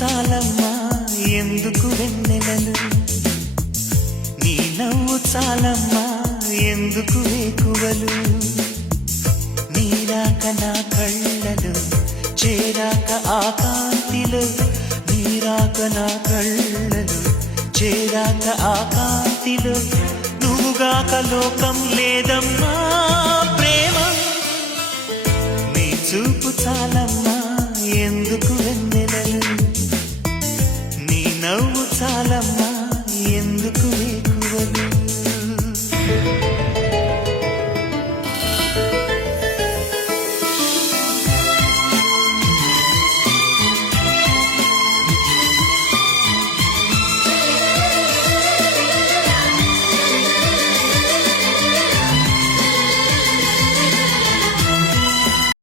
చాలమ్మా ఎందుకు వెన్నెలలు, నీ నవ్వు చాలమ్మా ఎందుకు వేకువలు, నీరాక నా కళ్ళలు చేరాక ఆ కాంతిలో, నీరాక నా కళ్ళలు చేరాక ఆ కాంతిలో, నువ్వుగాక లోకం లేదమ్మా ప్రేమ, నీ చూపు చాలమ్మా ఎందుకు